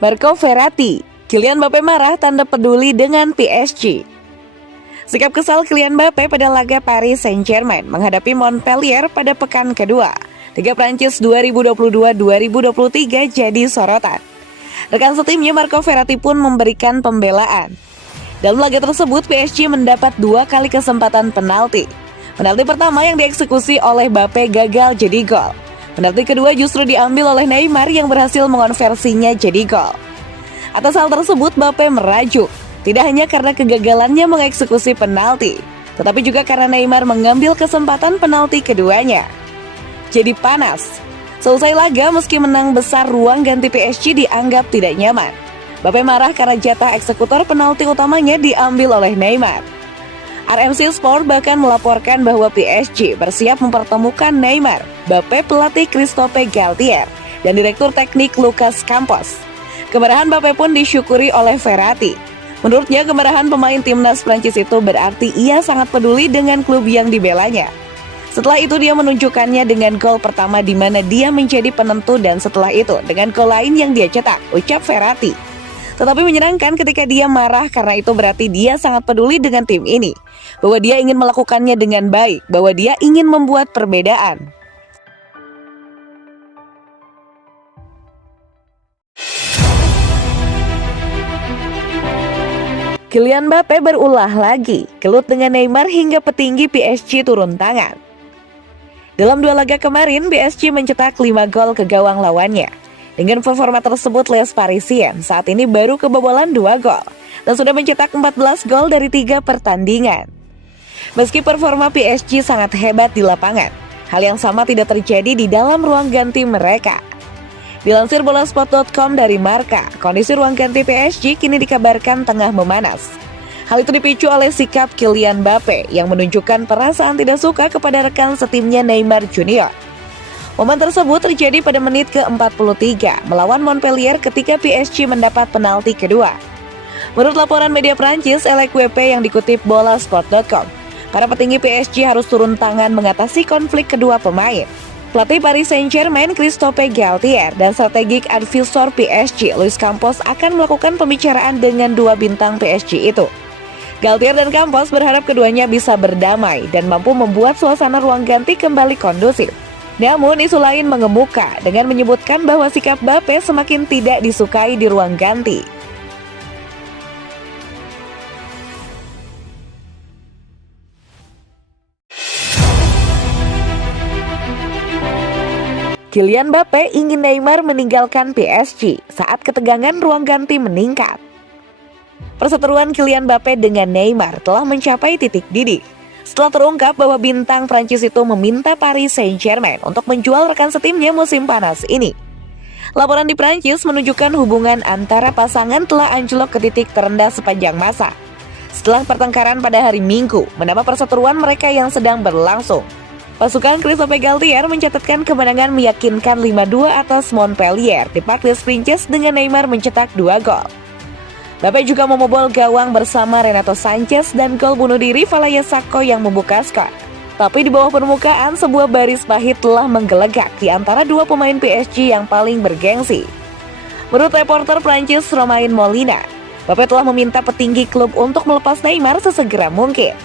Marco Verratti, Kylian Mbappe marah tanda peduli dengan PSG. Sikap kesal Kylian Mbappe pada laga Paris Saint-Germain menghadapi Montpellier pada pekan kedua Liga Prancis 2022-2023 jadi sorotan. Rekan setimnya Marco Verratti pun memberikan pembelaan. Dalam laga tersebut, PSG mendapat 2 kali kesempatan penalti. Penalti pertama yang dieksekusi oleh Mbappe gagal jadi gol. Penalti kedua justru diambil oleh Neymar yang berhasil mengonversinya jadi gol. Atas hal tersebut, Mbappe merajuk. Tidak hanya karena kegagalannya mengeksekusi penalti, tetapi juga karena Neymar mengambil kesempatan penalti keduanya. Jadi panas. Selesai laga, meski menang besar, ruang ganti PSG dianggap tidak nyaman. Mbappe marah karena jatah eksekutor penalti utamanya diambil oleh Neymar. RMC Sport bahkan melaporkan bahwa PSG bersiap mempertemukan Neymar, Mbappe pelatih Christophe Galtier, dan Direktur Teknik Lucas Campos. Kemarahan Mbappe pun disyukuri oleh Verratti. Menurutnya, kemarahan pemain timnas Prancis itu berarti ia sangat peduli dengan klub yang dibelanya. Setelah itu dia menunjukkannya dengan gol pertama di mana dia menjadi penentu dan setelah itu dengan gol lain yang dia cetak, ucap Verratti. Tetapi menyenangkan ketika dia marah karena itu berarti dia sangat peduli dengan tim ini. Bahwa dia ingin melakukannya dengan baik, bahwa dia ingin membuat perbedaan. Kylian Mbappe berulah lagi, gelut dengan Neymar hingga petinggi PSG turun tangan. Dalam 2 laga kemarin, PSG mencetak 5 gol ke gawang lawannya. Dengan performa tersebut, Les Parisiens saat ini baru kebobolan 2 gol dan sudah mencetak 14 gol dari 3 pertandingan. Meski performa PSG sangat hebat di lapangan, hal yang sama tidak terjadi di dalam ruang ganti mereka. Dilansir bolasport.com dari Marca, kondisi ruang ganti PSG kini dikabarkan tengah memanas. Hal itu dipicu oleh sikap Kylian Mbappe yang menunjukkan perasaan tidak suka kepada rekan setimnya Neymar Junior. Momen tersebut terjadi pada menit ke-43 melawan Montpellier ketika PSG mendapat penalti kedua. Menurut laporan media Prancis LQP yang dikutip bolasport.com, para petinggi PSG harus turun tangan mengatasi konflik kedua pemain. Pelatih Paris Saint-Germain Christophe Galtier dan strategik advisor PSG Luis Campos akan melakukan pembicaraan dengan 2 bintang PSG itu. Galtier dan Campos berharap keduanya bisa berdamai dan mampu membuat suasana ruang ganti kembali kondusif. Namun isu lain mengemuka dengan menyebutkan bahwa sikap Mbappe semakin tidak disukai di ruang ganti. Kylian Mbappe ingin Neymar meninggalkan PSG saat ketegangan ruang ganti meningkat. Perseteruan Kylian Mbappe dengan Neymar telah mencapai titik didih setelah terungkap bahwa bintang Prancis itu meminta Paris Saint-Germain untuk menjual rekan setimnya musim panas ini. Laporan di Prancis menunjukkan hubungan antara pasangan telah anjlok ke titik terendah sepanjang masa. Setelah pertengkaran pada hari Minggu menambah perseteruan mereka yang sedang berlangsung. Pasukan Christophe Galtier mencatatkan kemenangan meyakinkan 5-2 atas Montpellier di Parc des Princes dengan Neymar mencetak 2 gol. Mbappe juga membobol gawang bersama Renato Sanchez dan gol bunuh diri Valaya Sacco yang membuka skor. Tapi di bawah permukaan, sebuah baris pahit telah menggelegak di antara 2 pemain PSG yang paling bergengsi. Menurut reporter Prancis Romain Molina, Mbappe telah meminta petinggi klub untuk melepas Neymar sesegera mungkin.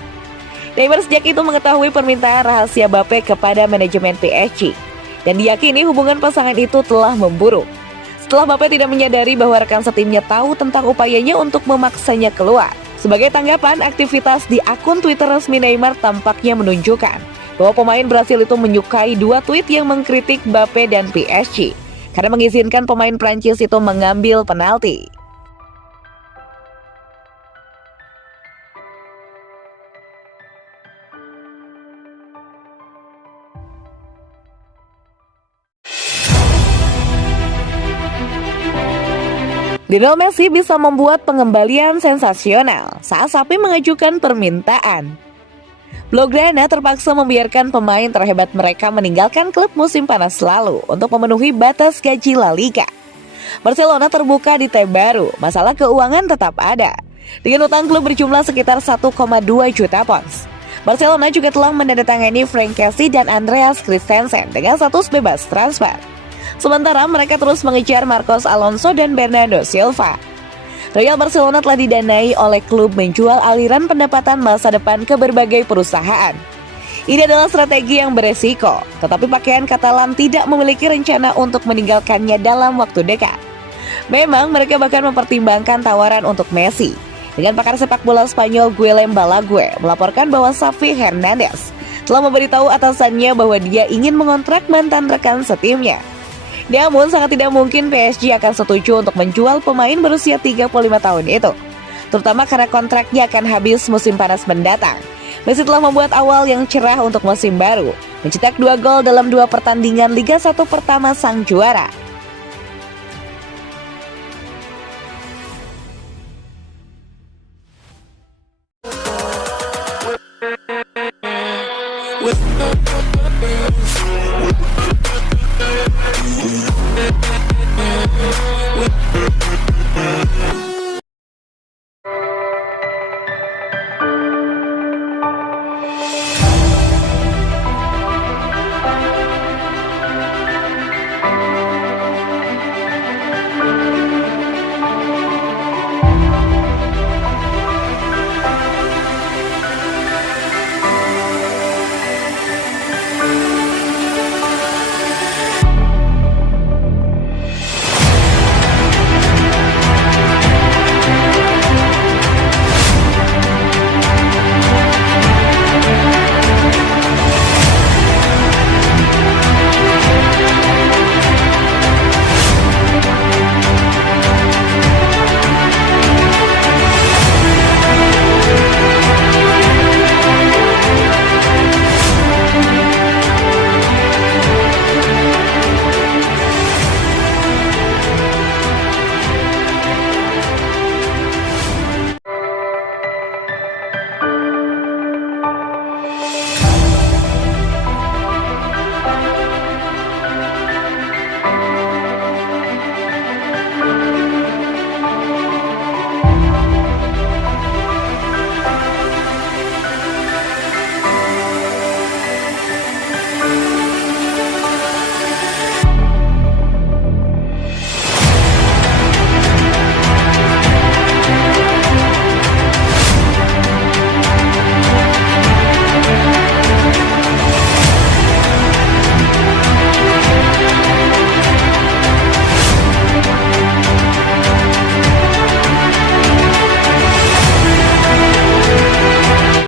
Neymar sejak itu mengetahui permintaan rahasia Mbappe kepada manajemen PSG dan diyakini hubungan pasangan itu telah memburuk. Setelah Mbappe tidak menyadari bahwa rekan setimnya tahu tentang upayanya untuk memaksanya keluar. Sebagai tanggapan, aktivitas di akun Twitter resmi Neymar tampaknya menunjukkan bahwa pemain Brasil itu menyukai 2 tweet yang mengkritik Mbappe dan PSG karena mengizinkan pemain Prancis itu mengambil penalti. Lionel Messi bisa membuat pengembalian sensasional saat Sapi mengajukan permintaan. Blaugrana terpaksa membiarkan pemain terhebat mereka meninggalkan klub musim panas lalu untuk memenuhi batas gaji La Liga. Barcelona terbuka di tab baru, masalah keuangan tetap ada. Dengan utang klub berjumlah sekitar 1,2 juta pounds. Barcelona juga telah menandatangani Frank Kessie dan Andreas Christensen dengan status bebas transfer. Sementara mereka terus mengejar Marcos Alonso dan Bernardo Silva. Real Barcelona telah didanai oleh klub menjual aliran pendapatan masa depan ke berbagai perusahaan. Ini adalah strategi yang beresiko, tetapi pakaian Katalan tidak memiliki rencana untuk meninggalkannya dalam waktu dekat. Memang mereka bahkan mempertimbangkan tawaran untuk Messi. Dengan pakar sepak bola Spanyol Guillem Balague melaporkan bahwa Xavi Hernandez telah memberitahu atasannya bahwa dia ingin mengontrak mantan rekan setimnya. Namun sangat tidak mungkin PSG akan setuju untuk menjual pemain berusia 35 tahun itu, terutama karena kontraknya akan habis musim panas mendatang. Messi telah membuat awal yang cerah untuk musim baru, mencetak 2 gol dalam 2 pertandingan Liga 1 pertama sang juara.